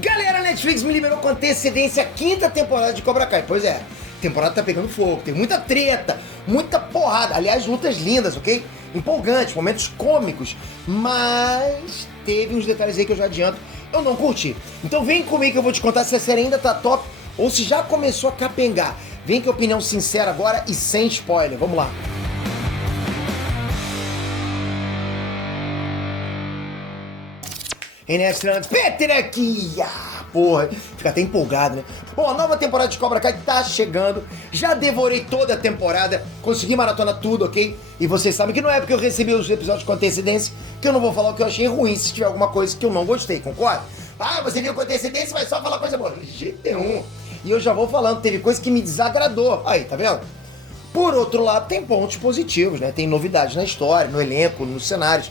Galera, a Netflix me liberou com antecedência a 5ª temporada de Cobra Kai. Pois é, a temporada tá pegando fogo, tem muita treta, muita porrada. Aliás, lutas lindas, ok? Empolgantes, momentos cômicos. Mas teve uns detalhes aí que eu já adianto, eu não curti. Então vem comigo que eu vou te contar se a série ainda tá top ou se já começou a capengar. Vem com a opinião sincera agora e sem spoiler. Vamos lá. Inestra Peter aqui! Porra, fica até empolgado, né? Bom, a nova temporada de Cobra Kai tá chegando. Já devorei toda a temporada, consegui maratonar tudo, ok? E vocês sabem que não é porque eu recebi os episódios com antecedência que eu não vou falar o que eu achei ruim se tiver alguma coisa que eu não gostei, concorda? Ah, você viu com antecedência, vai só falar coisa boa. De jeito nenhum. E eu já vou falando, teve coisa que me desagradou. Aí, tá vendo? Por outro lado, tem pontos positivos, né? Tem novidades na história, no elenco, nos cenários.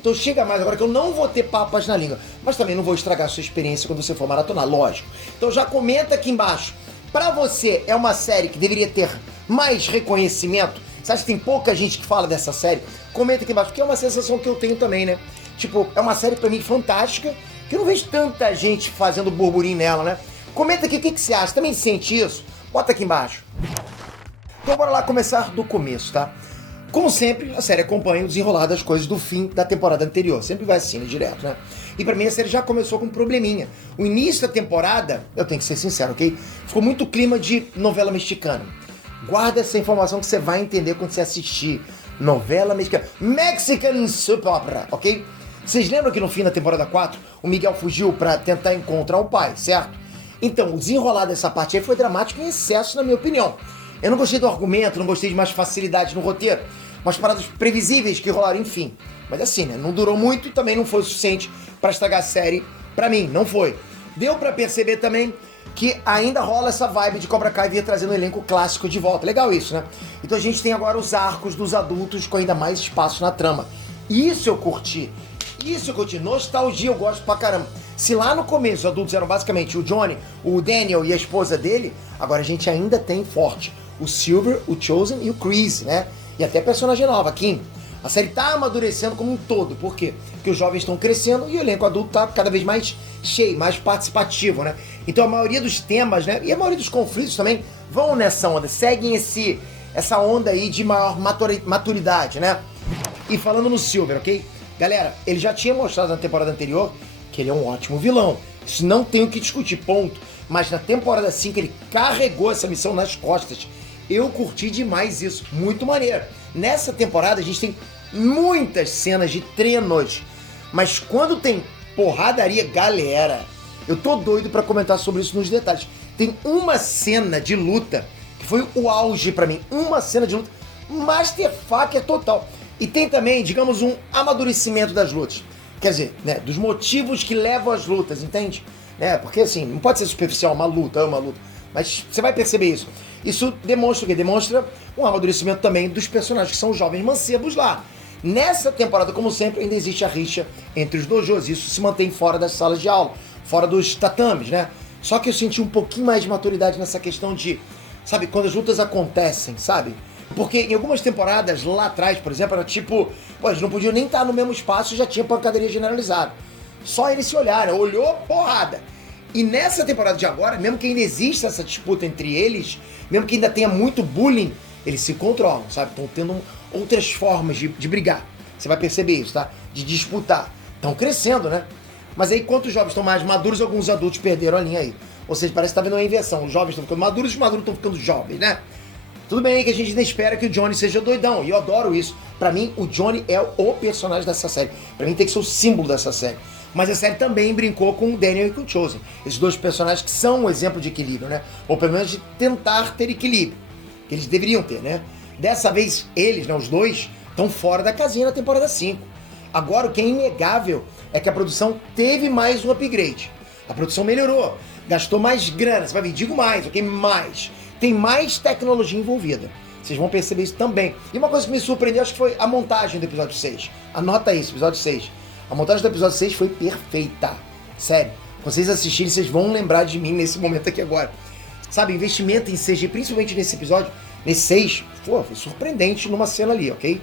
Então chega mais agora que eu não vou ter papas na língua, mas também não vou estragar a sua experiência quando você for maratonar, lógico. Então já comenta aqui embaixo, pra você é uma série que deveria ter mais reconhecimento? Você acha que tem pouca gente que fala dessa série? Comenta aqui embaixo, porque é uma sensação que eu tenho também, né? Tipo, é uma série pra mim fantástica, que eu não vejo tanta gente fazendo burburinho nela, né? Comenta aqui o que você acha, também sente isso? Bota aqui embaixo. Então bora lá começar do começo, tá? Como sempre, a série acompanha o desenrolar das coisas do fim da temporada anterior. Sempre vai assim, direto, né? E pra mim a série já começou com um probleminha. O início da temporada, eu tenho que ser sincero, ok? Ficou muito clima de novela mexicana. Guarda essa informação que você vai entender quando você assistir. Novela mexicana. Mexican Soap Opera, ok? Vocês lembram que no fim da temporada 4, o Miguel fugiu pra tentar encontrar o pai, certo? Então, o desenrolar dessa parte aí foi dramático em excesso, na minha opinião. Eu não gostei do argumento, não gostei de mais facilidade no roteiro. Umas paradas previsíveis que rolaram, enfim. Mas assim, né? Não durou muito e também não foi o suficiente pra estragar a série pra mim. Não foi. Deu pra perceber também que ainda rola essa vibe de Cobra Kai vir trazendo um elenco clássico de volta. Legal isso, né? Então a gente tem agora os arcos dos adultos com ainda mais espaço na trama. Isso eu curti. Isso eu curti. Nostalgia eu gosto pra caramba. Se lá no começo os adultos eram basicamente o Johnny, o Daniel e a esposa dele, agora a gente ainda tem forte o Silver, o Chosen e o Chris, né? E até personagem nova, Kim. A série tá amadurecendo como um todo. Por quê? Porque os jovens estão crescendo e o elenco adulto tá cada vez mais cheio, mais participativo, né? Então a maioria dos temas, né? E a maioria dos conflitos também vão nessa onda, seguem essa onda aí de maior maturidade, né? E falando no Silver, ok? Galera, ele já tinha mostrado na temporada anterior que ele é um ótimo vilão. Isso não tem o que discutir, ponto. Mas na temporada 5 ele carregou essa missão nas costas. Eu curti demais isso, muito maneiro. Nessa temporada a gente tem muitas cenas de treinos, mas quando tem porradaria, galera, eu tô doido pra comentar sobre isso nos detalhes. Tem uma cena de luta que foi o auge pra mim, uma cena de luta masterfucker total. E tem também, digamos, um amadurecimento das lutas. Quer dizer, né, dos motivos que levam às lutas, entende? Porque assim, não pode ser superficial, uma luta, mas você vai perceber isso. Isso demonstra o quê? Demonstra um amadurecimento também dos personagens que são os jovens mancebos lá. Nessa temporada, como sempre, ainda existe a rixa entre os dojos. Isso se mantém fora das salas de aula, fora dos tatames, né? Só que eu senti um pouquinho mais de maturidade nessa questão de, sabe, quando as lutas acontecem, sabe? Porque em algumas temporadas, lá atrás, por exemplo, era tipo, pô, eles não podiam nem estar no mesmo espaço e já tinha pancadaria generalizada. Só eles se olharam, olhou, porrada. E nessa temporada de agora, mesmo que ainda exista essa disputa entre eles, mesmo que ainda tenha muito bullying, eles se controlam, sabe? Estão tendo outras formas de brigar. Você vai perceber isso, tá? De disputar. Estão crescendo, né? Mas aí, enquanto os jovens estão mais maduros, alguns adultos perderam a linha aí. Ou seja, parece que tá vendo uma inversão. Os jovens estão ficando maduros e os maduros estão ficando jovens, né? Tudo bem que a gente ainda espera que o Johnny seja doidão, e eu adoro isso. Pra mim, o Johnny é o personagem dessa série. Pra mim, tem que ser o símbolo dessa série. Mas a série também brincou com o Daniel e com o Chosen. Esses dois personagens que são um exemplo de equilíbrio, né? Ou pelo menos de tentar ter equilíbrio. Que eles deveriam ter, né? Dessa vez, eles, né, os dois, estão fora da casinha na temporada 5. Agora, o que é inegável é que a produção teve mais um upgrade. A produção melhorou, gastou mais grana, você vai ver, digo mais, ok? Mais. Tem mais tecnologia envolvida. Vocês vão perceber isso também. E uma coisa que me surpreendeu, acho que foi a montagem do episódio 6. Anota isso, episódio 6. A montagem do episódio 6 foi perfeita. Sério. Quando vocês assistirem, vocês vão lembrar de mim nesse momento aqui agora. Sabe, investimento em CG, principalmente nesse episódio, nesse 6, foi surpreendente numa cena ali, ok?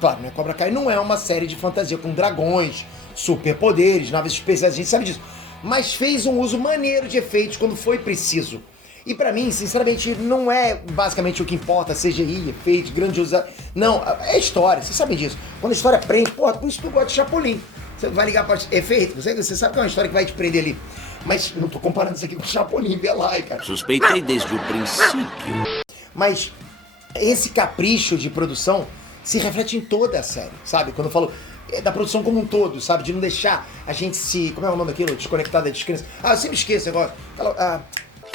Claro, né? Cobra Kai não é uma série de fantasia com dragões, superpoderes, naves especiais, a gente sabe disso. mas fez um uso maneiro de efeitos quando foi preciso. E pra mim, sinceramente, não é basicamente o que importa, CGI, efeitos, grandiosidade. Não, é história, vocês sabem disso. Quando a história prende, porra, por isso que eu gosto de Chapolin. Você vai ligar pra efeito, você sabe que é uma história que vai te prender ali. Mas não tô comparando isso aqui com Chapolin, Belai, cara. Suspeitei desde o princípio. Mas esse capricho de produção se reflete em toda a série, sabe? Quando eu falo da produção como um todo, sabe? De não deixar a gente se... Como é o nome daquilo? Desconectar da descrença. Eu sempre esqueço agora.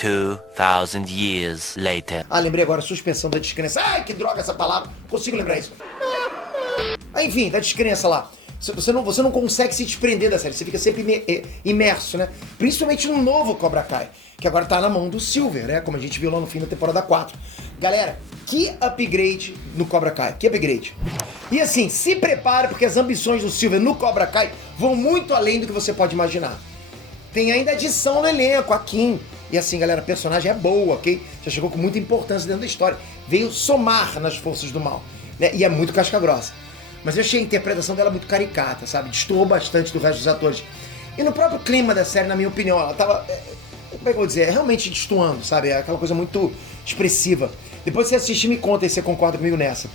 2000 years later. Lembrei agora, suspensão da descrença. Ai, que droga essa palavra. Consigo lembrar isso. Enfim, da descrença lá. Você não consegue se desprender da série, você fica sempre imerso, né? Principalmente no novo Cobra Kai, que agora tá na mão do Silver, né? Como a gente viu lá no fim da temporada 4. Galera, que upgrade no Cobra Kai, que upgrade. E assim, se prepare porque as ambições do Silver no Cobra Kai vão muito além do que você pode imaginar. Tem ainda adição no elenco, a Kim. E assim, galera, a personagem é boa, ok? Já chegou com muita importância dentro da história. Veio somar nas forças do mal, né? E é muito casca grossa. Mas eu achei a interpretação dela muito caricata, sabe? Destoou bastante do resto dos atores. E no próprio clima da série, na minha opinião, ela tava... Como é que eu vou dizer? Realmente destoando, sabe? É aquela coisa muito expressiva. Depois você assistir, me conta e você concorda comigo nessa.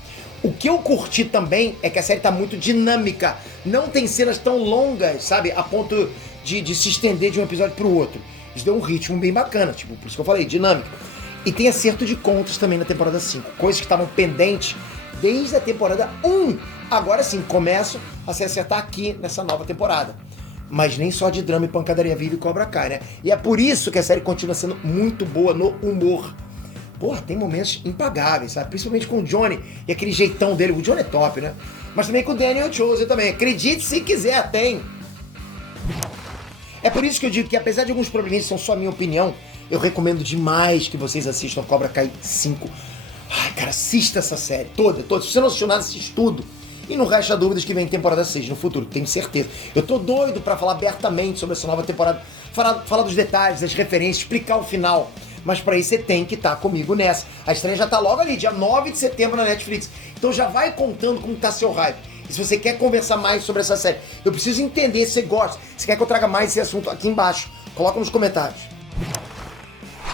O que eu curti também é que a série tá muito dinâmica. Não tem cenas tão longas, sabe? A ponto de se estender de um episódio pro outro. Isso deu um ritmo bem bacana, tipo, por isso que eu falei, dinâmica. E tem acerto de contas também na temporada 5. Coisas que estavam pendentes desde a temporada 1. Agora sim, começam a se acertar aqui nessa nova temporada. Mas nem só de drama e pancadaria vive Cobra Kai, né? E é por isso que a série continua sendo muito boa no humor. Porra, tem momentos impagáveis, sabe? Principalmente com o Johnny e aquele jeitão dele. O Johnny é top, né? Mas também com o Daniel Chosen também. Acredite se quiser, tem. É por isso que eu digo que apesar de alguns probleminhas que são só a minha opinião, eu recomendo demais que vocês assistam Cobra Kai 5. Ai, cara, assista essa série toda. Se você não assistiu nada, assiste tudo. E não resta dúvidas que vem temporada 6 no futuro, tenho certeza. Eu tô doido pra falar abertamente sobre essa nova temporada, falar dos detalhes, das referências, explicar o final. Mas pra isso você tem que estar comigo nessa. A estreia já tá logo ali, dia 9 de setembro na Netflix. Então já vai contando como tá seu hype. E se você quer conversar mais sobre essa série, eu preciso entender se você gosta, se quer que eu traga mais esse assunto aqui embaixo. Coloca nos comentários.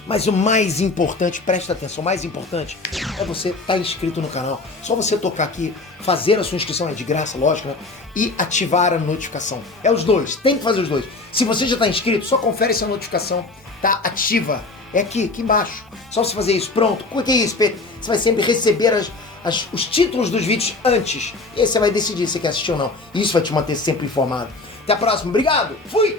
Mas o mais importante, presta atenção, o mais importante é você estar inscrito no canal. Só você tocar aqui, fazer a sua inscrição, é de graça, lógico, né? E ativar a notificação. É os dois, tem que fazer os dois. Se você já está inscrito, só confere se a notificação tá ativa. É aqui embaixo. Só você fazer isso, pronto. Clique em SP. Você vai sempre receber os títulos dos vídeos antes. E aí você vai decidir se quer assistir ou não. Isso vai te manter sempre informado. Até a próxima, obrigado, fui!